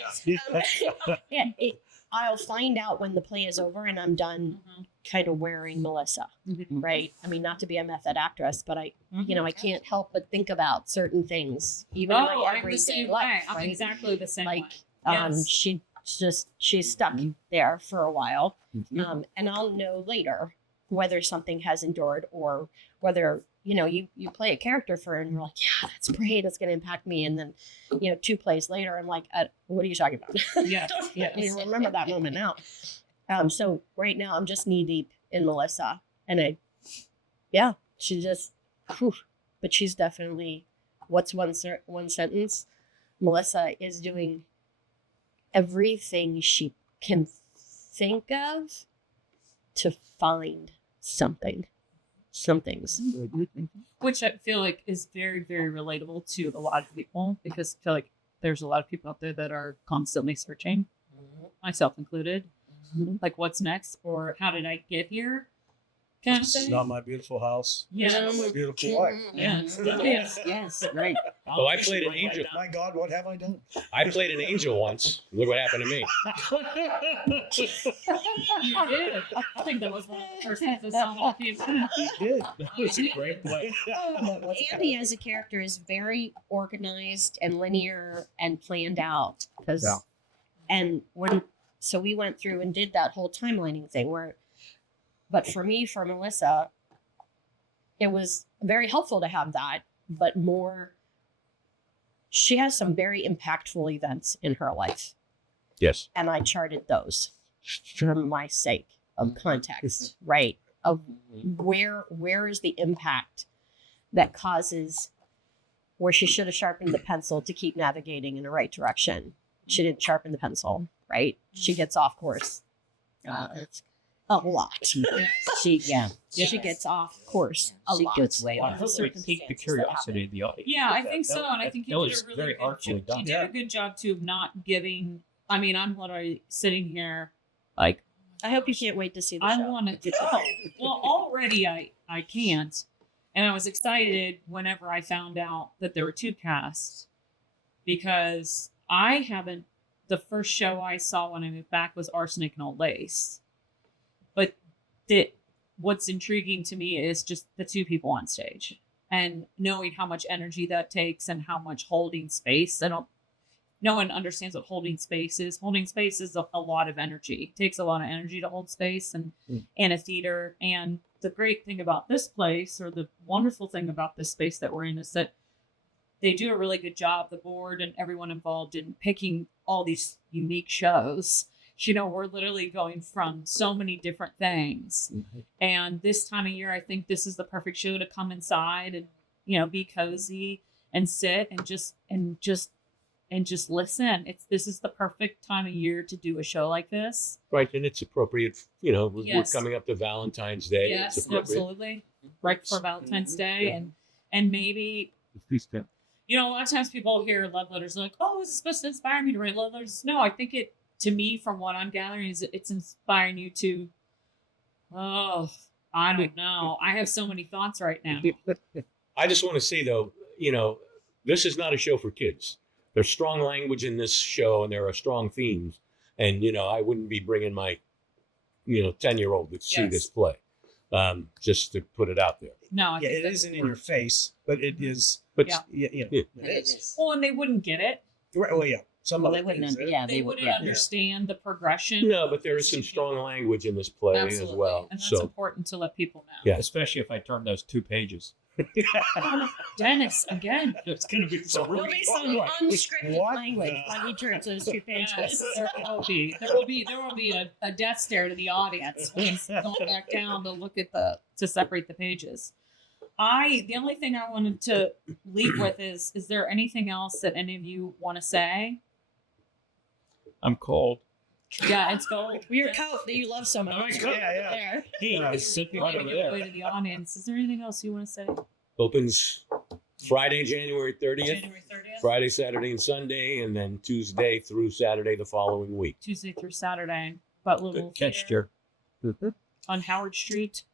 I'll find out when the play is over and I'm done kind of wearing Melissa, right? I mean, not to be a method actress, but I can't help but think about certain things, even in my I'm everyday the same life, way. I'm right? exactly the same Like, way. Yes. she's stuck there for a while. And I'll know later whether something has endured or whether, you play a character for her and you're like, yeah, that's great. It's going to impact me. And then, 2 plays later, I'm like, what are you talking about? Yes. Yes. You remember that moment now. So right now I'm just knee deep in Melissa and she just, but she's definitely, what's one sentence? Melissa is doing everything she can think of to find some things. Which I feel like is very, very relatable to a lot of people because I feel like there's a lot of people out there that are constantly searching, myself included. Like, what's next or how did I get here? Can I This say? is not my beautiful house. Yes. This is my beautiful wife. Yes. Yes, yes, right. Oh, I played an angel. My God, what have I done? I played an angel once. Look what happened to me. You did. I think that was one of the first things that sounded off you. He did. That was a great play. Andy as a character is very organized and linear and planned out because Yeah. and so we went through and did that whole timelining thing but for me, for Melissa, it was very helpful to have that, but more she has some very impactful events in her life, Yes. and I charted those for my sake of context, right? Of where is the impact that causes where she should have sharpened the pencil to keep navigating in the right direction. She didn't sharpen the pencil, right? She gets off course. It's a lot. She, yeah. She gets off course a She lot. gets way of off. the Pique the circumstances curiosity of the audience. Yeah, I think so, and I think that you did was a really very good artfully job. done. You did a good job too of not giving. I mean, I'm literally sitting here like I hope you can't wait to see the I show. want to. Well, already I can't, and I was excited whenever I found out that there were 2 casts because I haven't. The first show I saw when I moved back was Arsenic and Old Lace, but what's intriguing to me is just the 2 people on stage and knowing how much energy that takes and how much holding space. No one understands what holding space is. Holding space is a lot of energy. It takes a lot of energy to hold space and a theater. And the great thing about this place, or the wonderful thing about this space that we're in, is that they do a really good job, the board and everyone involved, in picking all these unique shows. You know, we're literally going from so many different things. And this time of year, I think this is the perfect show to come inside and, you know, be cozy and sit and just listen. This is the perfect time of year to do a show like this. Right, and it's appropriate. You know, we're Yes. coming up to Valentine's Day. Yes, it's appropriate. absolutely. Right before Valentine's Day, and maybe, you know, a lot of times people hear love letters like, "Oh, is it supposed to inspire me to write love letters?" No, I think it, to me, from what I'm gathering, is it's inspiring you to. Oh, I don't know. I have so many thoughts right now. I just want to say, though, you know, this is not a show for kids. There's strong language in this show, and there are strong themes. And, you know, I wouldn't be bringing my, 10-year-old to see this play, just to put it out there. No, I Yeah, think it that's isn't in your face, but it is. But Yeah. It is. Well, and they wouldn't get it. Right, well, yeah. Some Well, of they it wouldn't. is. Yeah, They they would. wouldn't Yeah. understand the progression. No, but there is some strong language in this play Absolutely. as well. And that's So, important to let people know. Yeah. Especially if I turn those 2 pages. Dennis, again. It's going to be so There'll be some unscripted What? language when he turns those 2 pages. Yes, there will be a death stare to the audience when going back down to look at to separate the pages. The only thing I wanted to leave with is there anything else that any of you want to say? I'm cold. Yeah, it's gold. Your coat that you love so much. Oh, my God. Yeah. There. He is sitting You're right gonna over give away there. to the audience. Is there anything else you want to say? opens Friday, January 30th, January 30th? Friday, Saturday, and Sunday, and then Tuesday through Saturday the following week. Tuesday through Saturday. Butler Little Good catch, Theater Jer. on Howard Street.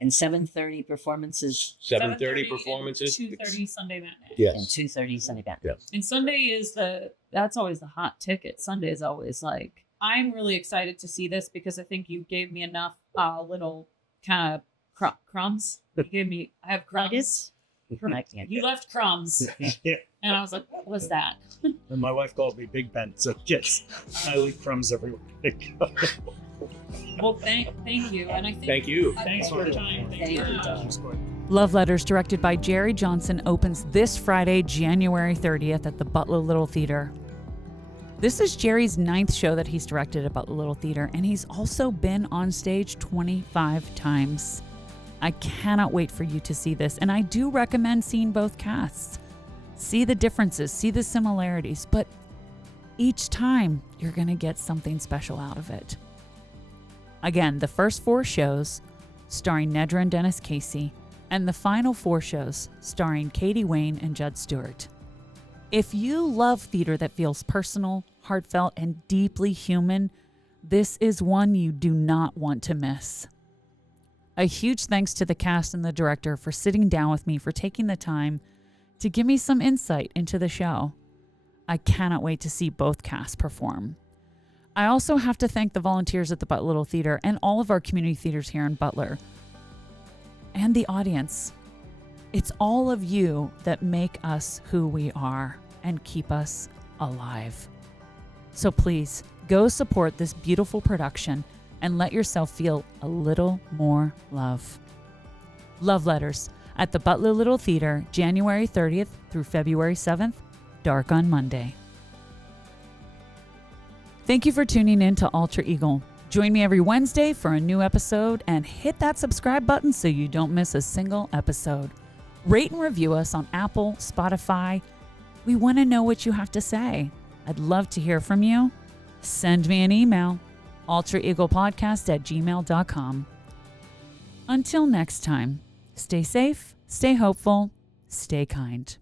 And 7:30 performances 7:30 performances. 2:30 Sunday matinee. and Yes. 2:30 Sunday back. And Sunday is that's always the hot ticket. Sunday is always like, I'm really excited to see this because I think you gave me enough little kind of crumbs. You gave me, I have crumbs. You left crumbs. Yeah. And I was like, what was that? And my wife called me Big Ben. So yes, I leave crumbs everywhere. Well, thank you. And I think Thank you. Thanks for your time. Thank you. Love Letters, directed by Jerry Johnson, opens this Friday, January 30th at the Butler Little Theater. This is Jerry's 9th show that he's directed at Butler Little Theater, and he's also been on stage 25 times. I cannot wait for you to see this, and I do recommend seeing both casts. See the differences, see the similarities, but each time you're going to get something special out of it. Again, the first 4 shows starring Nedra and Dennis Casey, and the final 4 shows starring Katy Wayne and Jud Stewart. If you love theater that feels personal, heartfelt, and deeply human, this is one you do not want to miss. A huge thanks to the cast and the director for sitting down with me, for taking the time to give me some insight into the show. I cannot wait to see both casts perform. I also have to thank the volunteers at the Butler Little Theater and all of our community theaters here in Butler. And the audience. It's all of you that make us who we are and keep us alive. So please, go support this beautiful production and let yourself feel a little more love. Love Letters at the Butler Little Theater, January 30th through February 7th, dark on Monday. Thank you for tuning in to Alter Eagle. Join me every Wednesday for a new episode and hit that subscribe button so you don't miss a single episode. Rate and review us on Apple, Spotify. We want to know what you have to say. I'd love to hear from you. Send me an email, altereaglepodcast@gmail.com. Until next time, stay safe, stay hopeful, stay kind.